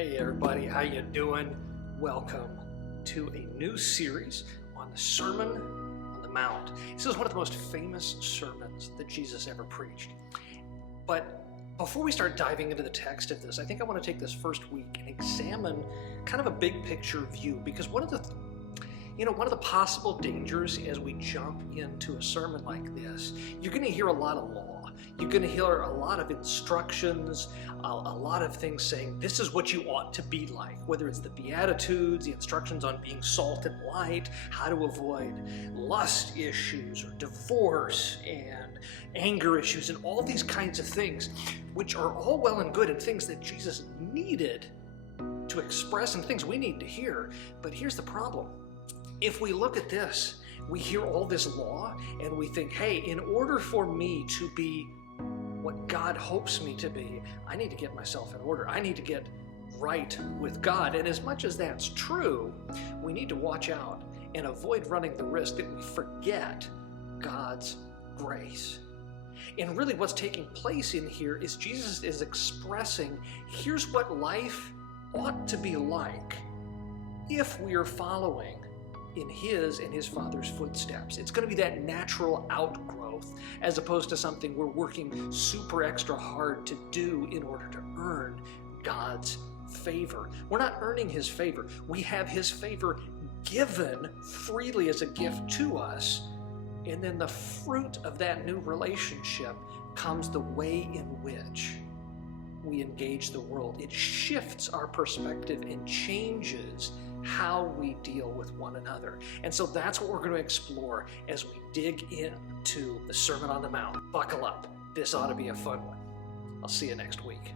Hey everybody, how you doing? Welcome to a new series on the Sermon on the Mount. This is one of the most famous sermons that Jesus ever preached. But before we start diving into the text of this, I think I want to take this first week and examine kind of a big picture view, because one of the possible dangers as we jump into a sermon like this, you're going to hear a lot of law. You're going to hear a lot of instructions, a lot of things saying this is what you ought to be like, whether it's the Beatitudes, the instructions on being salt and light, how to avoid lust issues or divorce and anger issues and all these kinds of things, which are all well and good and things that Jesus needed to express and things we need to hear. But here's the problem. If we look at this, we hear all this law and we think, hey, in order for me to be what God hopes me to be, I need to get myself in order. I need to get right with God. And as much as that's true, we need to watch out and avoid running the risk that we forget God's grace. And really what's taking place in here is Jesus is expressing, here's what life ought to be like if we are following in his and his Father's footsteps. It's going to be that natural outgrowth as opposed to something we're working super extra hard to do in order to earn God's favor. We're not earning his favor. We have his favor given freely as a gift to us, and then the fruit of that new relationship comes the way in which we engage the world. It shifts our perspective and changes how we deal with one another. And so that's what we're going to explore as we dig into the Sermon on the Mount. Buckle up. This ought to be a fun one. I'll see you next week.